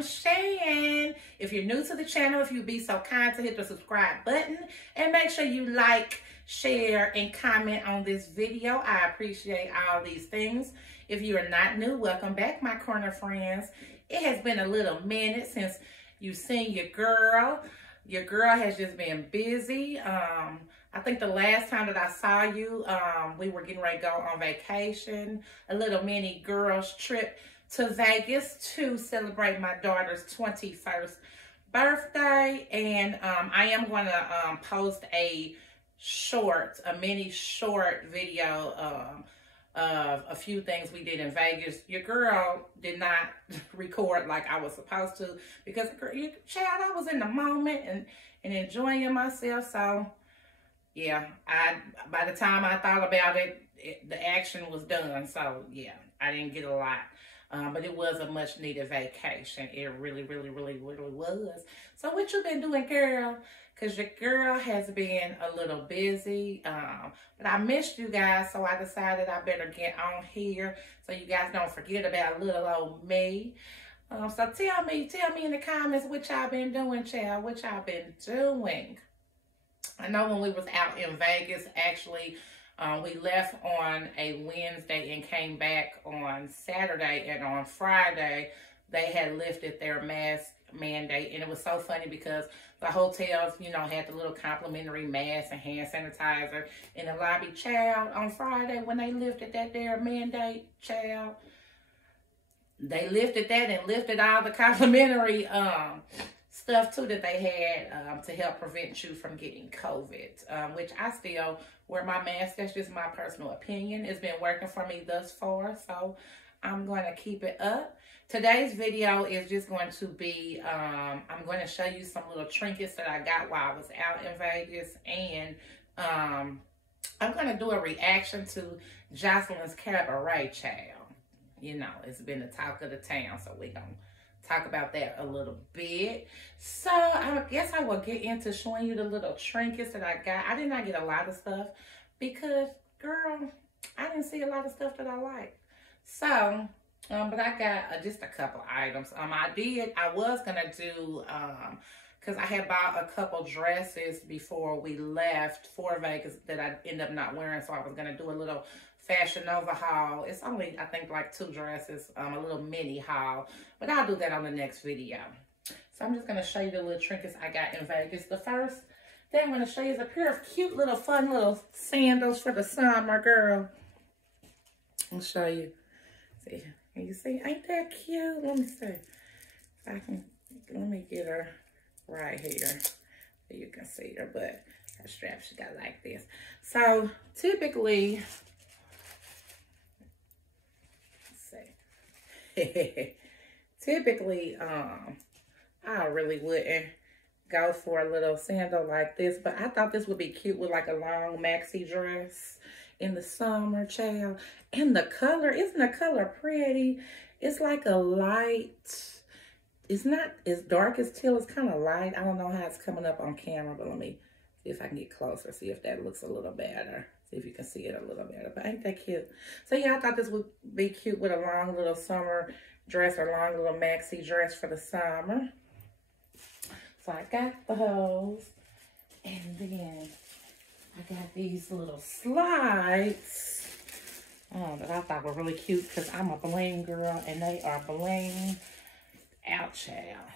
am Shan. If you're new to the channel, if you'd be so kind to hit the subscribe button and make sure you like, share, and comment on this video. I appreciate all these things. If you are not new, welcome back, my corner friends. It has been a little minute since you've seen your girl. Your girl has just been busy. I think the last time that I saw you, we were getting ready to go on vacation, a little mini girls trip to Vegas to celebrate my daughter's 21st birthday. And I am going to post a mini short video of a few things we did in Vegas. Your girl did not record like I was supposed to because, child, I was in the moment and enjoying myself. So, yeah, by the time I thought about it, the action was done. So, yeah, I didn't get a lot. But it was a much needed vacation. It really, really, really, really was. So what you been doing, girl? Because your girl has been a little busy. But I missed you guys, so I decided I better get on here so you guys don't forget about little old me. So tell me in the comments what y'all been doing, child. What y'all been doing? I know when we was out in Vegas, actually, we left on a Wednesday and came back on Saturday, and on Friday, they had lifted their mask mandate. And it was so funny because the hotels, you know, had the little complimentary mask and hand sanitizer in the lobby. Child, on Friday, when they lifted that their mandate, child, they lifted that and lifted all the complimentary stuff too that they had to help prevent you from getting COVID, which I still wear my mask. That's just my personal opinion. It's been working for me thus far, so I'm going to keep it up. Today's video is just going to be, I'm going to show you some little trinkets that I got while I was out in Vegas, and I'm going to do a reaction to Joseline's Cabaret, child. You know, it's been the talk of the town, so we're going to talk about that a little bit. So I guess I will get into showing you the little trinkets that I got. I did not get a lot of stuff because, girl, I didn't see a lot of stuff that I like. So, but I got just a couple items. I was gonna do, because I had bought a couple dresses before we left for Vegas that I ended up not wearing, so I was gonna do a little Fashion Nova haul. It's only, I think, like 2 dresses, a little mini haul, but I'll do that on the next video. So I'm just going to show you the little trinkets I got in Vegas. The first thing I'm going to show you is a pair of cute little fun little sandals for the summer, girl. I'll show you. See, can you see? Ain't that cute? Let me see. If I can, let me get her right here so you can see her, but her strap she got like this. So typically, typically, I really wouldn't go for a little sandal like this, but I thought this would be cute with like a long maxi dress in the summer, child. And the color, isn't the color pretty? It's like a light, it's not as dark as teal, it's kind of light. I don't know how it's coming up on camera, but let me see if I can get closer, see if that looks a little better. See if you can see it a little better, but ain't that cute? So yeah, I thought this would be cute with a long little summer dress or long little maxi dress for the summer. So I got those, and then I got these little slides that I thought were really cute because I'm a bling girl, and they are bling out, child.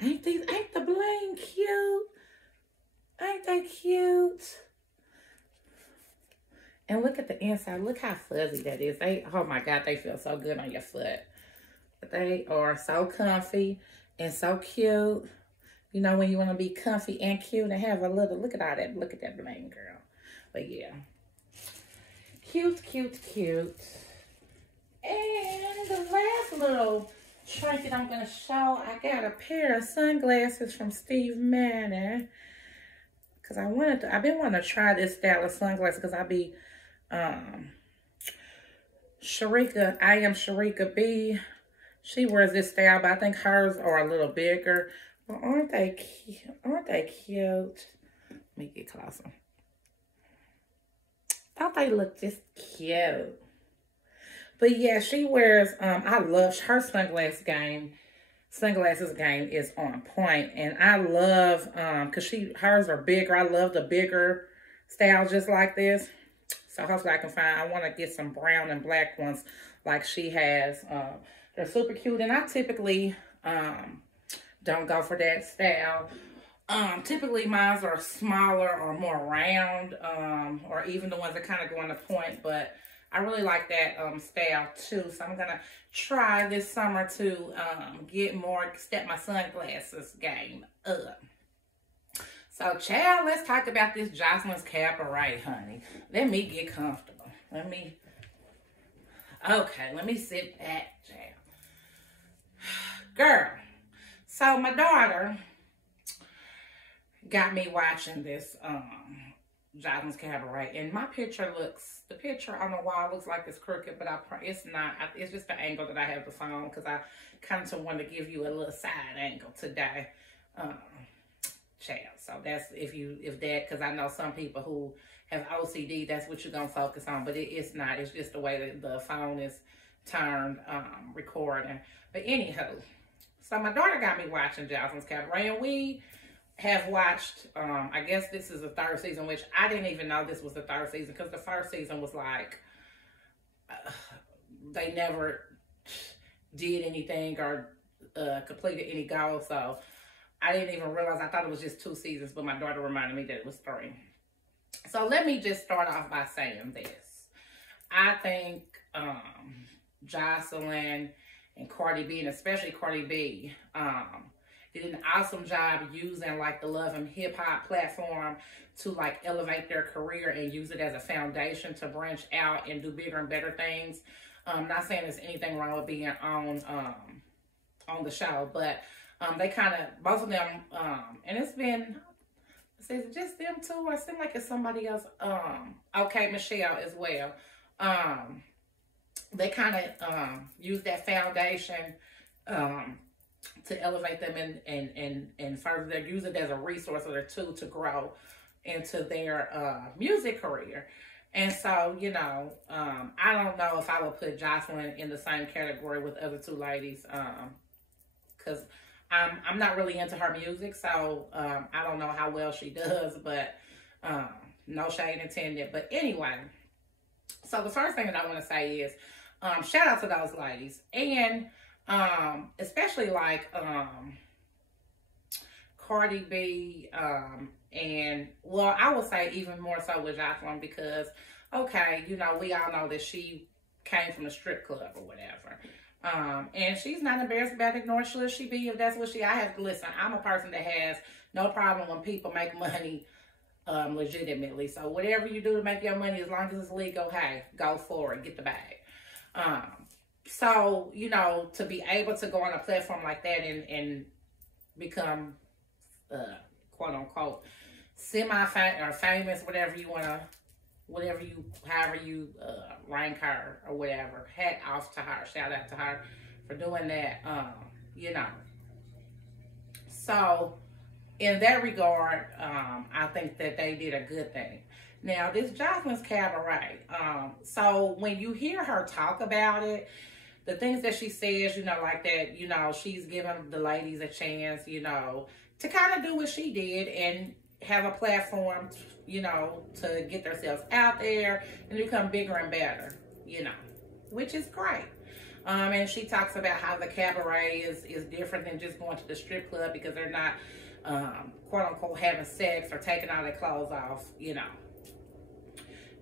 Ain't the bling cute? Ain't they cute? And look at the inside. Look how fuzzy that is. Oh my God, they feel so good on your foot. But they are so comfy and so cute. You know, when you want to be comfy and cute and have a little, look at all that. Look at that bling, girl. But yeah. Cute, cute, cute. And the last little trinket I'm going to show, I got a pair of sunglasses from Steve Madden. Because I've been wanting to try this style of sunglasses because I am Sharika B. She wears this style, but I think hers are a little bigger. Well, aren't they cute? Aren't they cute? Let me get closer. Don't they look just cute? But yeah, she wears, I love her sunglass game. sunglasses game is on point. And I love, because hers are bigger. I love the bigger style just like this. So hopefully I can find, I want to get some brown and black ones like she has. They're super cute. And I typically don't go for that style. Typically mine are smaller or more round, or even the ones that kind of go on the point, but I really like that style too. So I'm gonna try this summer to step my sunglasses game up. So child, let's talk about this Joseline's Cabaret, honey. Let me get comfortable. Let me sit back, child. Girl, so my daughter got me watching this Joseline's Cabaret, and the picture on the wall looks like it's crooked, but it's not. It's just the angle that I have the phone, because I kind of want to give you a little side angle today, child. So that's because I know some people who have OCD, that's what you're gonna focus on, but it's not. It's just the way that the phone is turned recording. But anywho, so my daughter got me watching Joseline's Cabaret, and we have watched, I guess this is the third season, which I didn't even know this was the third season, because the first season was like, they never did anything or completed any goals, so I didn't even realize. I thought it was just 2 seasons, but my daughter reminded me that it was 3. So let me just start off by saying this. I think Joseline and Cardi B, and especially Cardi B, did an awesome job using like the Love and Hip Hop platform to like elevate their career and use it as a foundation to branch out and do bigger and better things. Not saying there's anything wrong with being on the show, but they kind of, both of them, and it's been, is it just them two, or it seems like it's somebody else? Okay, Michelle as well. They kind of use that foundation to elevate them and further their, use it as a resource or a tool to grow into their music career. And so, you know, I don't know if I would put Joseline in the same category with other 2 ladies, because I'm not really into her music, so I don't know how well she does, but no shade intended. But anyway, so the first thing that I want to say is shout out to those ladies, and especially like Cardi B, and well, I would say even more so with Joseline, because okay, you know, we all know that she came from a strip club or whatever. And she's not embarrassed about it, nor should she be, if that's what I have to listen. I'm a person that has no problem when people make money legitimately. So whatever you do to make your money, as long as it's legal, hey, go for it, get the bag. So, you know, to be able to go on a platform like that and become, quote unquote, semi-famous or famous, whatever you want to, however you rank her or whatever, hat off to her, shout out to her for doing that, you know. So in that regard, I think that they did a good thing. Now, this Joseline's Cabaret, so when you hear her talk about it, the things that she says, you know, like that, you know, she's giving the ladies a chance, you know, to kind of do what she did and have a platform, you know, to get themselves out there and become bigger and better, you know, which is great. And she talks about how the cabaret is different than just going to the strip club, because they're not, quote unquote, having sex or taking all their clothes off, you know.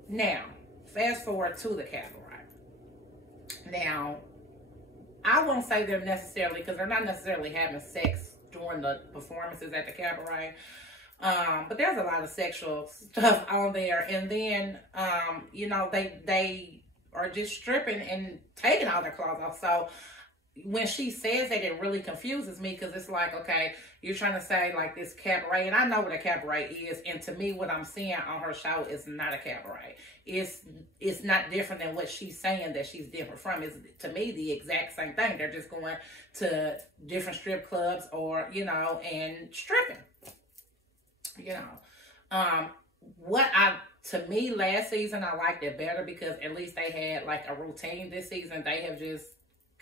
Now, fast forward to the cabaret. Now, I won't say they're necessarily, because they're not necessarily having sex during the performances at the cabaret. But there's a lot of sexual stuff on there. And then, you know, they are just stripping and taking all their clothes off. So when she says that, it really confuses me, because it's like, okay, you're trying to say like this cabaret, and I know what a cabaret is, and to me, what I'm seeing on her show is not a cabaret. It's not different than what she's saying that she's different from. It's, to me, the exact same thing. They're just going to different strip clubs, or, you know, and stripping. You know, to me, last season, I liked it better, because at least they had like a routine. This season, they have just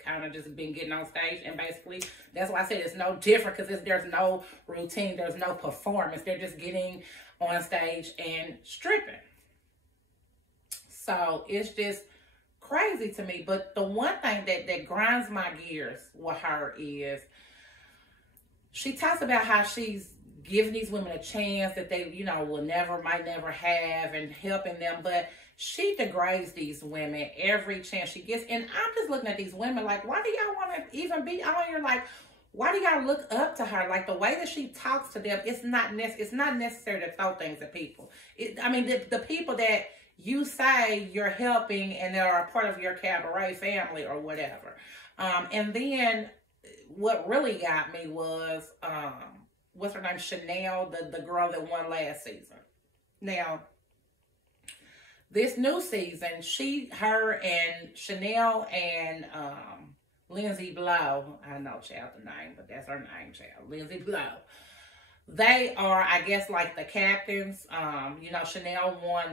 kind of just been getting on stage. And basically, that's why I said it's no different, because there's no routine, there's no performance. They're just getting on stage and stripping. So it's just crazy to me. But the one thing that grinds my gears with her is she talks about how she's giving these women a chance that they, you know, might never have, and helping them. But she degrades these women every chance she gets. And I'm just looking at these women like, why do y'all want to even be on here? Like, why do y'all look up to her? Like, the way that she talks to them, it's not necessary to throw things at people. I mean, the people that you say you're helping and they're a part of your cabaret family or whatever. And then what really got me was, what's her name? Chanel, the girl that won last season. Now, this new season, her and Chanel and Lindsay Blow, I know child the name, but that's her name, child, Lindsay Blow. They are, I guess, like the captains. You know, Chanel won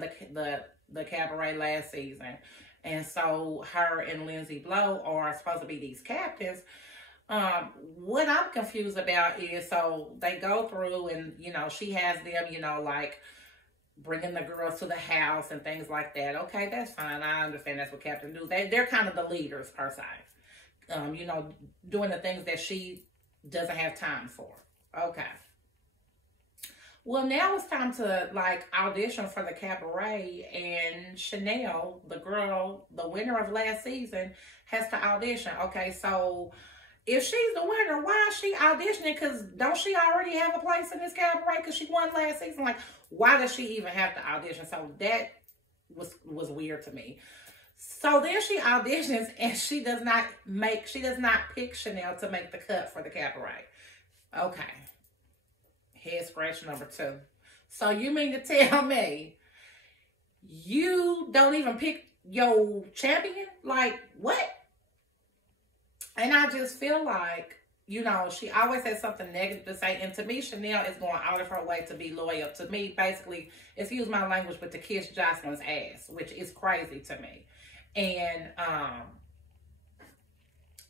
the cabaret last season. And so her and Lindsay Blow are supposed to be these captains. What I'm confused about is, so they go through and, you know, she has them, you know, like bringing the girls to the house and things like that. Okay, that's fine. I understand that's what captains do. They're kind of the leaders per se. You know, doing the things that she doesn't have time for. Okay. Well, now it's time to, like, audition for the cabaret, and Chanel, the girl, the winner of last season, has to audition. Okay, so if she's the winner, why is she auditioning? Because don't she already have a place in this cabaret because she won last season? Like, why does she even have to audition? So that was weird to me. So then she auditions, and she does not pick Chanel to make the cut for the cabaret. Okay. Head scratch number 2. So you mean to tell me you don't even pick your champion? Like, what? And I just feel like, you know, she always has something negative to say. And to me, Chanel is going out of her way to be loyal. To me, basically, excuse my language, but to kiss Joseline's ass, which is crazy to me. And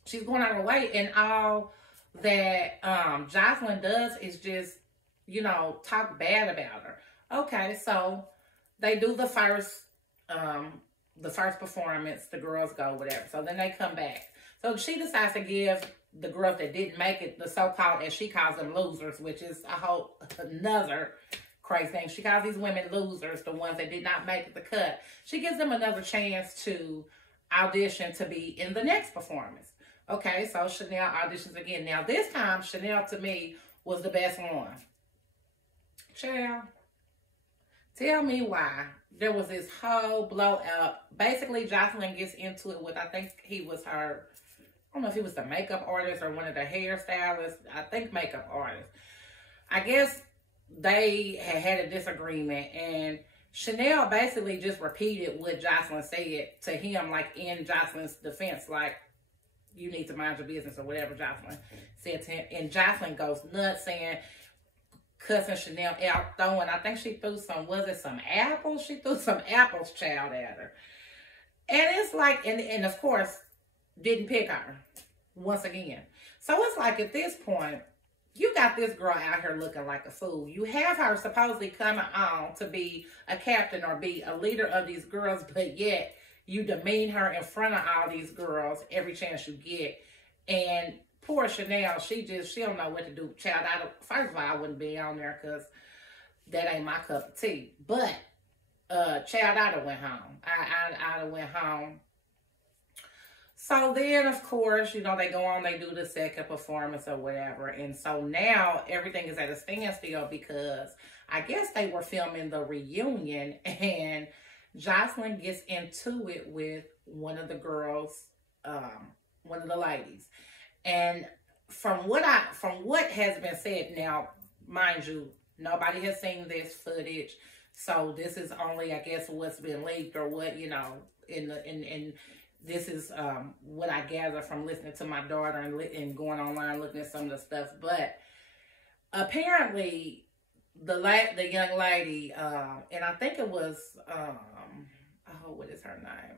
she's going out of her way. And all that Joseline does is just, you know, talk bad about her. Okay, so they do the first performance, the girls go, whatever. So then they come back. So she decides to give the girls that didn't make it, the so-called, as she calls them, losers, which is another crazy thing. She calls these women losers, the ones that did not make the cut. She gives them another chance to audition to be in the next performance. Okay, so Chanel auditions again. Now, this time, Chanel, to me, was the best one. Child, tell me why there was this whole blow up. Basically, Joseline gets into it with, I think he was her, I don't know if he was the makeup artist or one of the hairstylists. I think makeup artist. I guess they had a disagreement, and Chanel basically just repeated what Joseline said to him, like in Joseline's defense, like, you need to mind your business or whatever Joseline said to him. And Joseline goes nuts, saying, cussing Chanel out, throwing, I think she threw some, was it some apples? She threw some apples, child, at her. And it's like, and of course, didn't pick her once again. So it's like, at this point, you got this girl out here looking like a fool. You have her supposedly coming on to be a captain or be a leader of these girls, but yet you demean her in front of all these girls every chance you get. And poor Chanel, she don't know what to do. Child, first of all, I wouldn't be on there because that ain't my cup of tea. But, child, I'd have went home. I'd have went home. So then, of course, you know, they go on, they do the second performance or whatever. And so now everything is at a standstill because I guess they were filming the reunion, and Joseline gets into it with one of the girls, one of the ladies. And from what has been said, now, mind you, nobody has seen this footage. So this is only, I guess, what's been leaked or what, you know, in this is what I gather from listening to my daughter and going online looking at some of the stuff. But apparently, the young lady, and I think it was, oh, what is her name?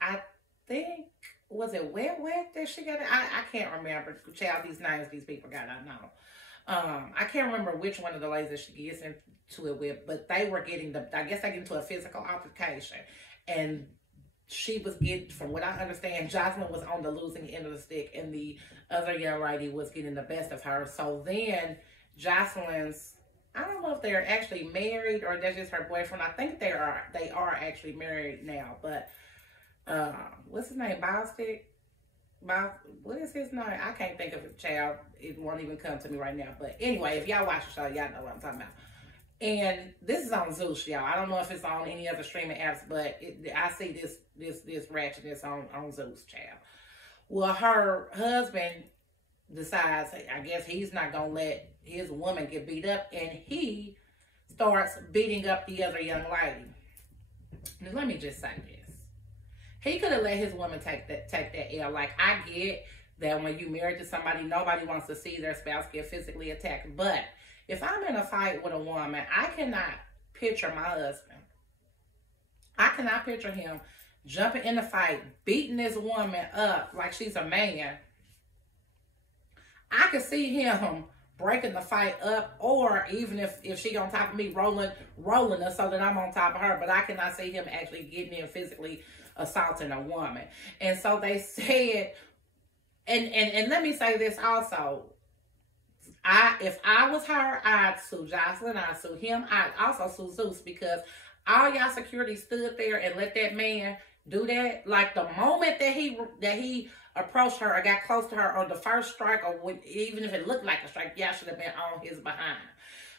I think was it Wet that she got? I can't remember. Child, these names these people got, I know. I can't remember which one of the ladies that she gets into it with, but they were getting I guess they get into a physical altercation. And she was getting, from what I understand, Joseline was on the losing end of the stick, and the other young lady was getting the best of her. So then Joseline's, I don't know if they're actually married or that's just her boyfriend. I think they are actually married now, but what's his name? What is his name? I can't think of it, child. It won't even come to me right now. But anyway, if y'all watch the show, y'all know what I'm talking about. And this is on Zeus, y'all. I don't know if it's on any other streaming apps, but I see this ratchetness on Zeus, child. Well, her husband decides, I guess he's not gonna let his woman get beat up, and he starts beating up the other young lady. Now, let me just say this. He could have let his woman take that L. Like, I get that when you married to somebody, nobody wants to see their spouse get physically attacked. But if I'm in a fight with a woman, I cannot picture my husband. I cannot picture him jumping in the fight, beating this woman up like she's a man. I could see him breaking the fight up, or even if she on top of me, rolling her so that I'm on top of her. But I cannot see him actually getting in physically assaulting a woman. And so they said, and let me say this also. If I was her, I'd sue Joseline, I'd sue him, I'd also sue Zeus, because all y'all security stood there and let that man do that. Like, the moment that he approached her or got close to her on the first strike, or even if it looked like a strike, y'all should have been on his behind.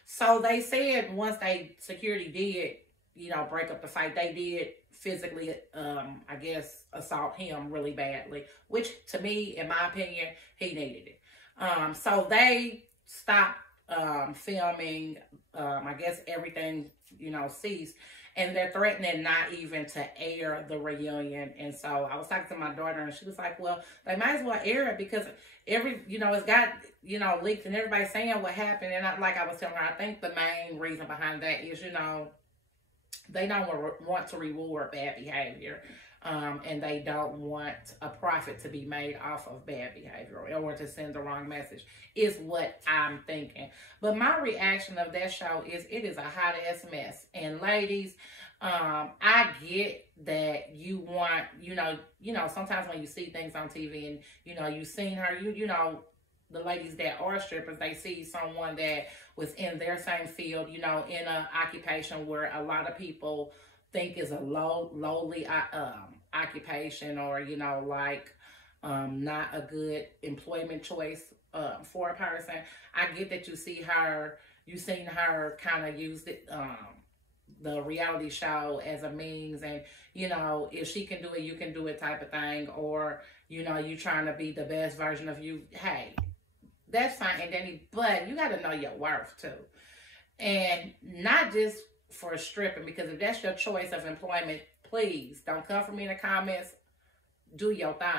So they said once security did, you know, break up the fight, they did physically, I guess, assault him really badly, which to me, in my opinion, he needed it. So they stopped filming. I guess everything, you know, ceased, and they're threatening not even to air the reunion. And so I was talking to my daughter, and she was like, well, they might as well air it, because it's got, you know, leaked, and everybody's saying what happened. And like I was telling her, I think the main reason behind that is, you know, they don't want to reward bad behavior. And they don't want a profit to be made off of bad behavior, or to send the wrong message, is what I'm thinking. But my reaction of that show is, it is a hot ass mess. And ladies, I get that you want, you know, sometimes when you see things on TV and, you know, you've seen her, you know, the ladies that are strippers, they see someone that was in their same field, you know, in an occupation where a lot of people think is a lowly occupation, or, you know, like not a good employment choice for a person. I get that you've seen her kind of use the reality show as a means, and, you know, if she can do it, you can do it type of thing, or, you know, you trying to be the best version of you. Hey, that's fine and dandy, but you got to know your worth too, and not just for stripping, because if that's your choice of employment, please don't come for me in the comments. Do your thing.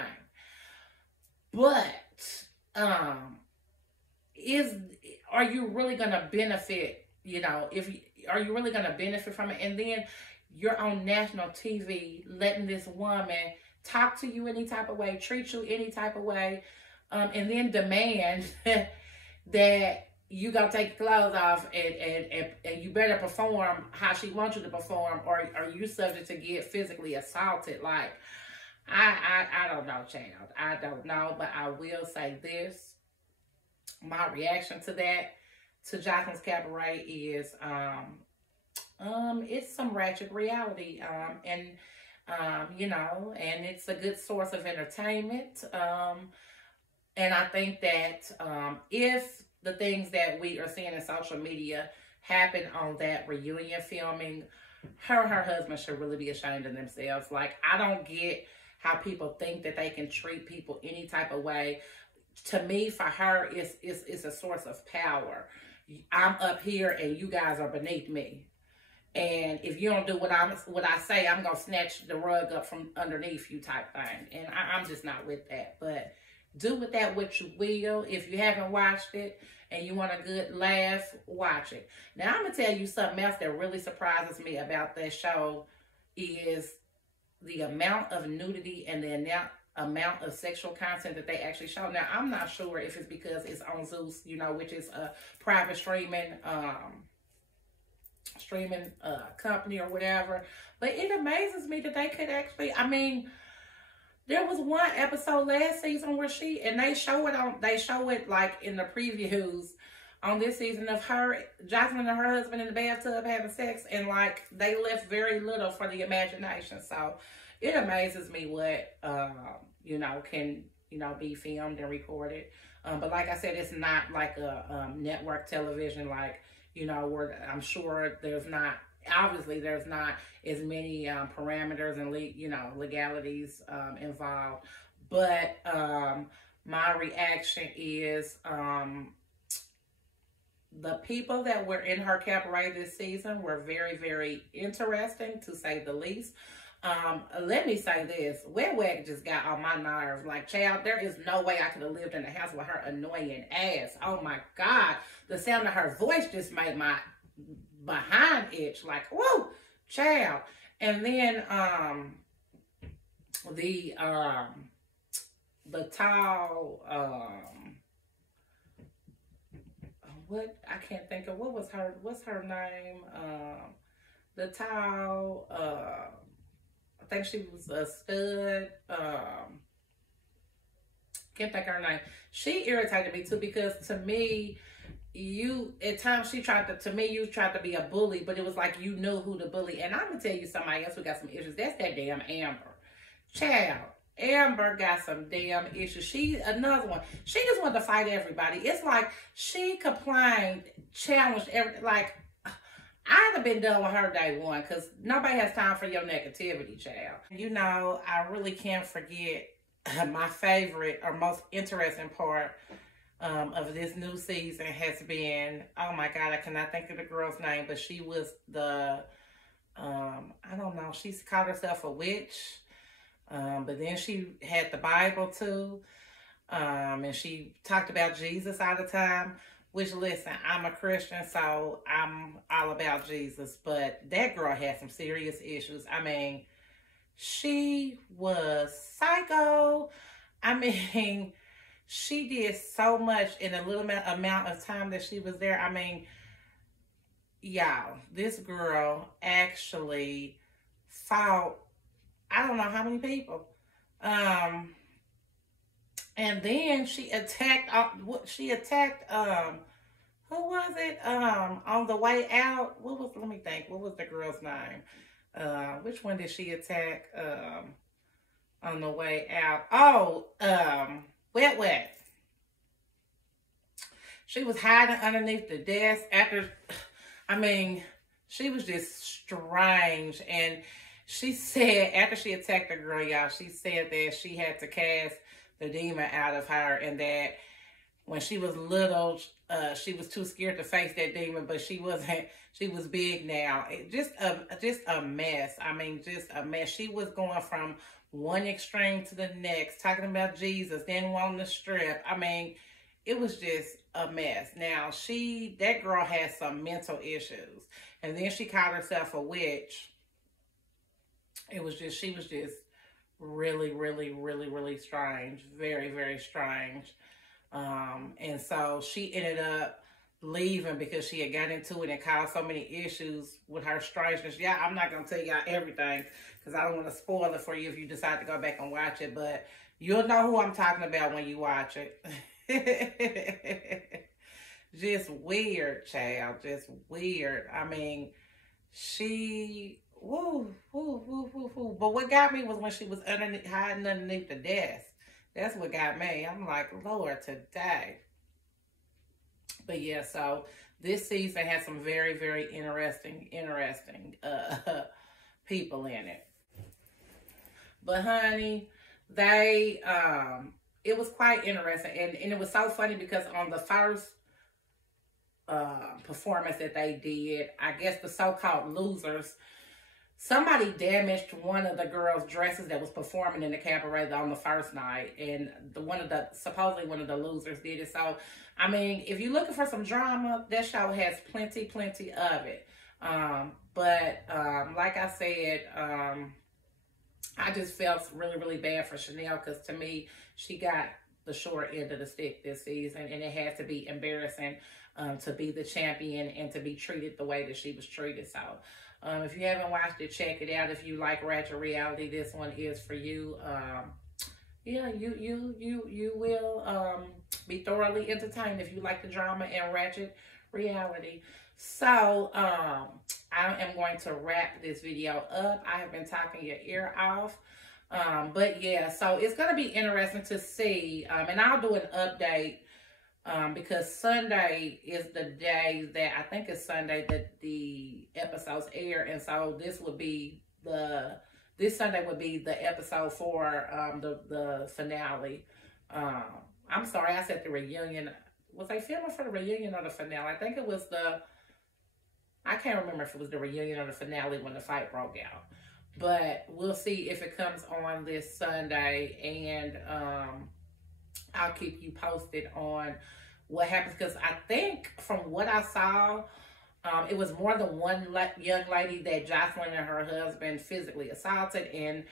But are you really gonna benefit? You know, are you really gonna benefit from it? And then you're on national TV letting this woman talk to you any type of way, treat you any type of way, and then demand that you gotta take your clothes off and you better perform how she wants you to perform, or are you subject to get physically assaulted? Like, I don't know, child. I don't know, but I will say this. My reaction to that, to Joseline Cabaret, is it's some ratchet reality, and you know, and it's a good source of entertainment, and I think that if the things that we are seeing in social media happen on that reunion filming, her and her husband should really be ashamed of themselves. Like, I don't get how people think that they can treat people any type of way. To me, for her, it's a source of power. I'm up here and you guys are beneath me. And if you don't do what I say, I'm going to snatch the rug up from underneath you type thing. And I'm just not with that. But do with that what you will. If you haven't watched it and you want a good laugh, watch it. Now, I'm going to tell you something else that really surprises me about that show is the amount of nudity and the amount of sexual content that they actually show. Now, I'm not sure if it's because it's on Zeus, you know, which is a private streaming company or whatever. But it amazes me that they could actually, I mean, there was one episode last season where they show it like in the previews on this season of her, Joseline and her husband in the bathtub having sex, and like they left very little for the imagination. So it amazes me what, you know, can, you know, be filmed and recorded. But like I said, it's not like a network television, like, you know, where I'm sure obviously there's not as many parameters and, you know, legalities involved. But my reaction is the people that were in her cabaret this season were very, very interesting, to say the least. Let me say this. Wet just got on my nerves. Like, child, there is no way I could have lived in the house with her annoying ass. Oh, my God. The sound of her voice just made my behind itch. Like, whoa, child. And then the tall, I can't think of, what's her name? The tall, I think she was a stud. Can't think of her name. She irritated me too, because to me, at times you tried to be a bully, but it was like you knew who to bully. And I'm gonna tell you somebody else who got some issues. That's that damn Amber. Child. Amber got some damn issues. Another one. She just wanted to fight everybody. It's like she complained, challenged like, I'd have been done with her day one, because nobody has time for your negativity, child. You know, I really can't forget my favorite or most interesting part of this new season has been, oh my God, I cannot think of the girl's name, but she was I don't know, she's called herself a witch. But then she had the Bible too. And she talked about Jesus all the time. Which, listen, I'm a Christian, so I'm all about Jesus. But that girl had some serious issues. I mean, she was psycho. I mean, she did so much in a little amount of time that she was there. I mean, y'all, this girl actually fought, I don't know how many people. And then she attacked, who was it? On the way out, let me think, what was the girl's name? Which one did she attack on the way out? Oh, Wet. She was hiding underneath the desk she was just strange. And she said, after she attacked the girl, y'all, she said that she had to cast the demon out of her, and that when she was little, she was too scared to face that demon, but she wasn't. She was big now. Just a mess. I mean, just a mess. She was going from one extreme to the next, talking about Jesus, then wanting to strip. I mean, it was just a mess. Now, that girl had some mental issues, and then she called herself a witch. She was just really, really, really, really strange. Very, very strange. And so she ended up leaving because she had got into it and caused so many issues with her strangeness. Yeah, I'm not going to tell y'all everything because I don't want to spoil it for you if you decide to go back and watch it. But you'll know who I'm talking about when you watch it. Just weird, child. Just weird. I mean, woo. But what got me was when she was hiding underneath the desk. That's what got me. I'm like, Lord, today. But yeah, so this season has some very, very interesting people in it. But honey, it was quite interesting. And it was so funny because on the first performance that they did, I guess the so-called losers, somebody damaged one of the girls' dresses that was performing in the cabaret on the first night, and supposedly one of the losers did it. So, I mean, if you're looking for some drama, that show has plenty of it. But like I said, I just felt really, really bad for Chanel, because to me, she got the short end of the stick this season, and it had to be embarrassing to be the champion and to be treated the way that she was treated. So if you haven't watched it, check it out. If you like Ratchet reality, this one is for you. Yeah, you will be thoroughly entertained if you like the drama and Ratchet reality. So I am going to wrap this video up. I have been talking your ear off. But yeah, so it's going to be interesting to see, and I'll do an update, because Sunday is the day that, I think it's Sunday that the episodes air, and so this Sunday would be the episode for the finale. I'm sorry, I said the reunion. Was they filming for the reunion or the finale? I think it was I can't remember if it was the reunion or the finale when the fight broke out. But we'll see if it comes on this Sunday, and I'll keep you posted on what happens, because I think from what I saw, it was more than one young lady that Joseline and her husband physically assaulted, and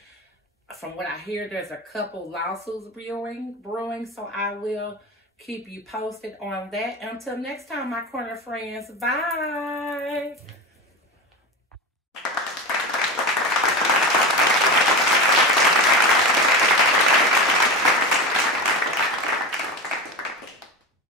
from what I hear, there's a couple lawsuits brewing, so I will keep you posted on that. Until next time, my corner friends, bye.